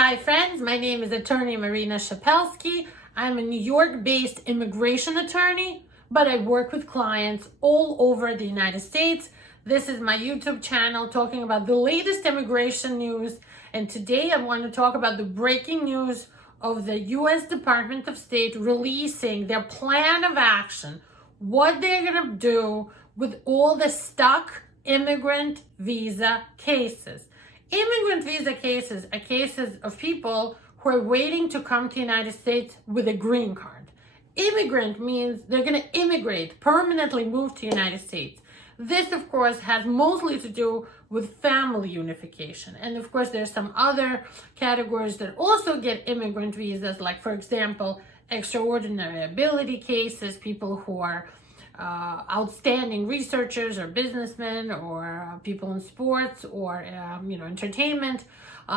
Hi friends, my name is attorney Marina Shepelsky. I'm a New York-based immigration attorney, but I work with clients all over the United States. This is my YouTube channel talking about the latest immigration news, and today I want to talk about the breaking news of the US Department of State releasing their plan of action, what they're going to do with all the stuck immigrant visa cases. Immigrant visa cases are cases of people who are waiting to come to the United States with a green card. Immigrant means they're going to immigrate, permanently move to the United States. This, of course, has mostly to do with family unification. And of course, there's some other categories that also get immigrant visas, like, for example, extraordinary ability cases, people who are outstanding researchers or businessmen or people in sports or entertainment.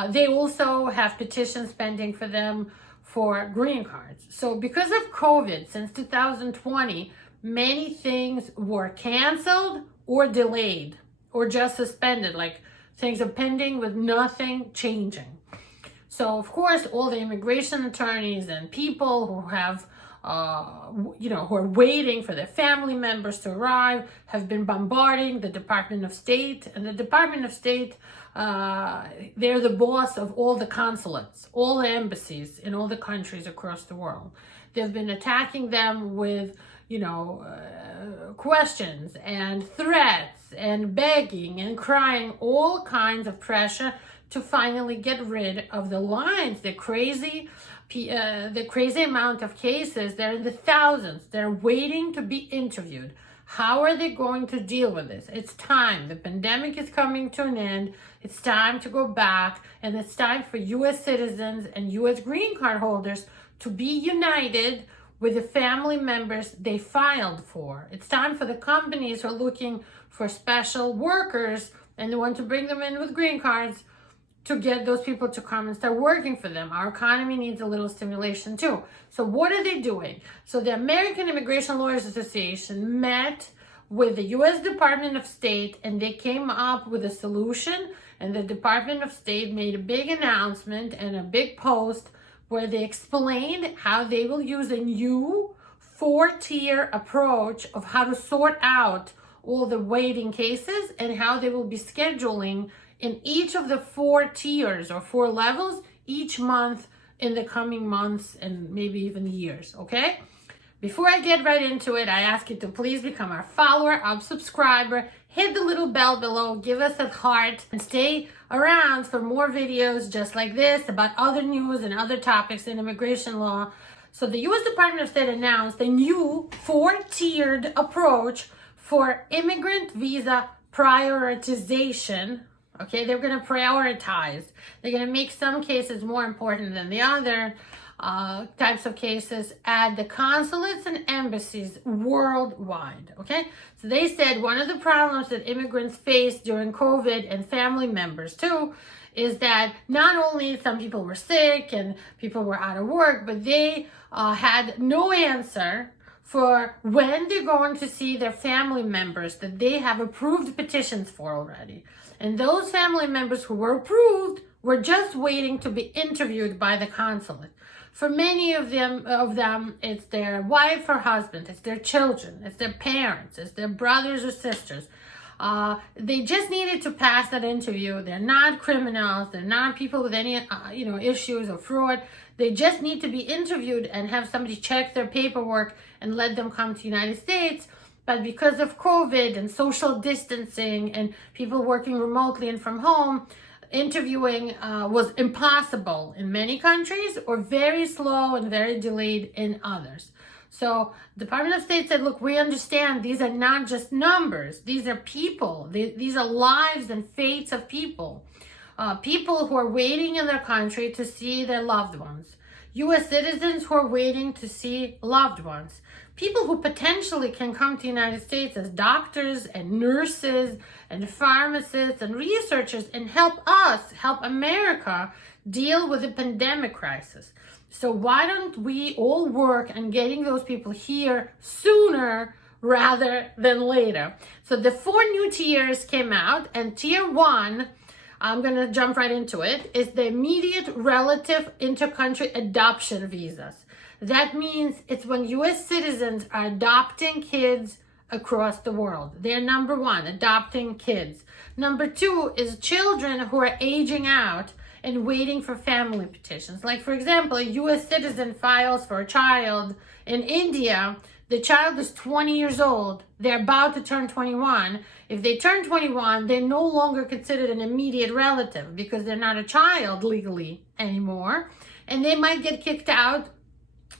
They also have petitions pending for them for green cards. So because of COVID, since 2020, many things were canceled or delayed or just suspended, like things are pending with nothing changing. So of course, all the immigration attorneys and people who have who are waiting for their family members to arrive have been bombarding the Department of State. And the Department of State, they're the boss of all the consulates, all the embassies in all the countries across the world. They've been attacking them with, questions and threats and begging and crying, all kinds of pressure to finally get rid of the lines, the crazy amount of cases. They're in the thousands. They're waiting to be interviewed. How are they going to deal with this? It's time. The pandemic is coming to an end. It's time to go back, and it's time for U.S. citizens and U.S. green card holders to be united with the family members they filed for. It's time for the companies who are looking for special workers and they want to bring them in with green cards to get those people to come and start working for them. Our economy needs a little stimulation too. So what are they doing? So the American Immigration Lawyers Association met with the U.S. Department of State and they came up with a solution, and the Department of State made a big announcement and a big post where they explained how they will use a new 4-tier approach of how to sort out all the waiting cases and how they will be scheduling in each of the 4 tiers or 4 levels each month in the coming months and maybe even years, okay? Before I get right into it, I ask you to please become our follower, our subscriber, hit the little bell below, give us a heart, and stay around for more videos just like this about other news and other topics in immigration law. So the U.S. Department of State announced a new 4-tiered approach for immigrant visa prioritization. Okay, they're going to prioritize. They're going to make some cases more important than the other types of cases at the consulates and embassies worldwide. Okay, so they said one of the problems that immigrants face during COVID, and family members too, is that not only some people were sick and people were out of work, but they had no answer for when they're going to see their family members that they have approved petitions for already. And those family members who were approved were just waiting to be interviewed by the consulate. For many of them, it's their wife or husband, it's their children, it's their parents, it's their brothers or sisters. They just needed to pass that interview. They're not criminals. They're not people with any, issues or fraud. They just need to be interviewed and have somebody check their paperwork and let them come to the United States. But because of COVID and social distancing and people working remotely and from home, interviewing was impossible in many countries or very slow and very delayed in others. So the Department of State said, look, we understand these are not just numbers. These are people. These are lives and fates of people. People who are waiting in their country to see their loved ones. U.S. citizens who are waiting to see loved ones. People who potentially can come to the United States as doctors and nurses and pharmacists and researchers and help us, help America deal with the pandemic crisis. So why don't we all work on getting those people here sooner rather than later? So the 4 new tiers came out, and tier 1 I'm going to jump right into it, is the immediate relative intercountry adoption visas. That means it's when US citizens are adopting kids across the world. They're number one, adopting kids. Number two is children who are aging out and waiting for family petitions. Like, for example, a US citizen files for a child in India. The child is 20 years old. They're about to turn 21. If they turn 21, they're no longer considered an immediate relative because they're not a child legally anymore. And they might get kicked out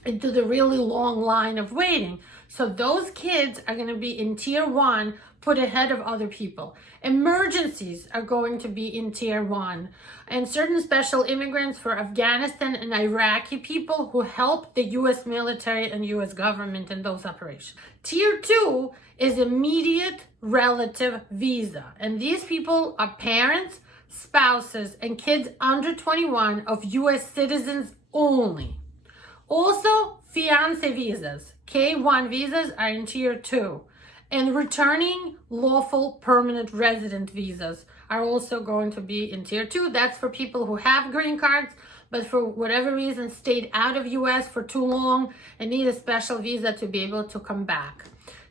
into the really long line of waiting. So those kids are going to be in tier 1, put ahead of other people. Emergencies are going to be in tier 1. And certain special immigrants for Afghanistan and Iraqi people who help the US military and US government in those operations. Tier 2 is immediate relative visa. And these people are parents, spouses, and kids under 21 of US citizens only. Also, fiancé visas, K1 visas are in tier 2. And returning lawful permanent resident visas are also going to be in tier 2. That's for people who have green cards, but for whatever reason stayed out of US for too long and need a special visa to be able to come back.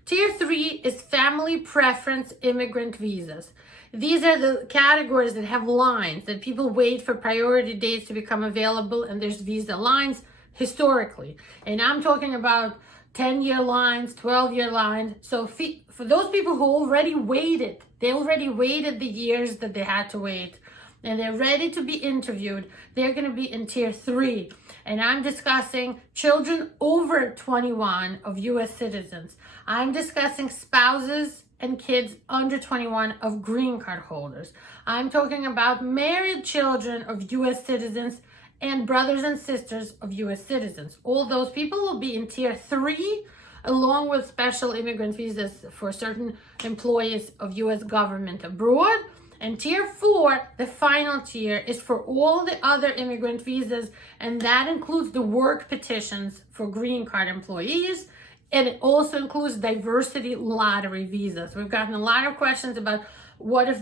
Tier 3 is family preference immigrant visas. These are the categories that have lines, that people wait for priority dates to become available, and there's visa lines historically. And I'm talking about 10-year lines, 12-year lines. So for those people who already waited, they already waited the years that they had to wait, and they're ready to be interviewed, they're going to be in tier 3. And I'm discussing children over 21 of US citizens. I'm discussing spouses and kids under 21 of green card holders. I'm talking about married children of US citizens and brothers and sisters of US citizens. All those people will be in tier 3, along with special immigrant visas for certain employees of US government abroad. And tier 4, the final tier, is for all the other immigrant visas, and that includes the work petitions for green card employees, and it also includes diversity lottery visas. We've gotten a lot of questions about what if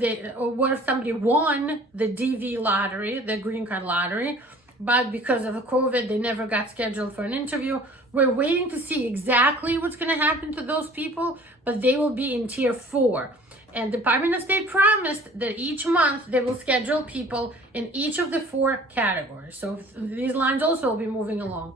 somebody won the DV lottery, the green card lottery, but because of COVID, they never got scheduled for an interview. We're waiting to see exactly what's going to happen to those people, but they will be in tier 4. And Department of State promised that each month they will schedule people in each of the 4 categories. So these lines also will be moving along.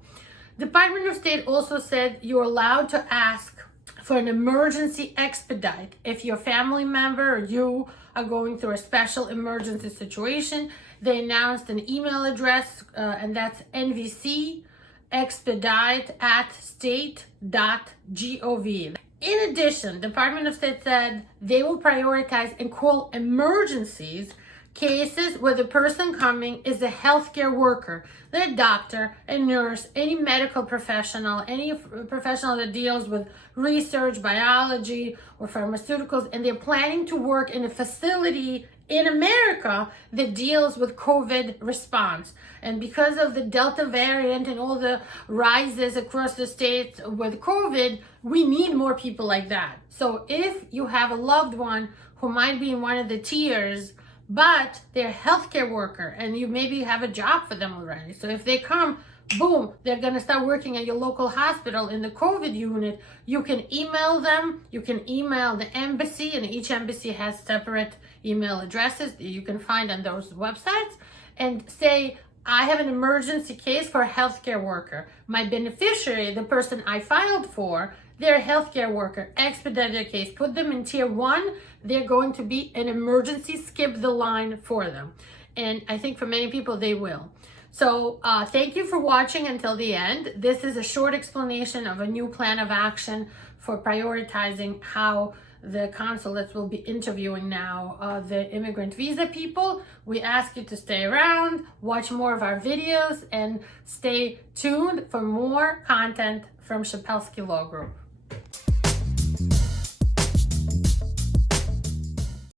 Department of State also said you're allowed to ask for an emergency expedite if your family member or you are going through a special emergency situation. They announced an email address, and that's nvcexpedite@state.gov. In addition, Department of State said they will prioritize and call emergencies cases where the person coming is a healthcare worker, a doctor, a nurse, any medical professional, any professional that deals with research, biology, or pharmaceuticals, and they're planning to work in a facility in America that deals with COVID response. And because of the Delta variant and all the rises across the states with COVID, we need more people like that. So if you have a loved one who might be in one of the tiers, but they're a healthcare worker and you maybe have a job for them already. So if they come, boom, they're going to start working at your local hospital in the COVID unit. You can email them. You can email the embassy, and each embassy has separate email addresses that you can find on those websites, and say, I have an emergency case for a healthcare worker. My beneficiary, the person I filed for, they're a healthcare worker. Expedite their case. Put them in tier 1. They're going to be an emergency. Skip the line for them. And I think for many people, they will. So thank you for watching until the end. This is a short explanation of a new plan of action for prioritizing how the consulates will be interviewing now the immigrant visa people. We ask you to stay around, watch more of our videos, and stay tuned for more content from Shepelsky Law Group.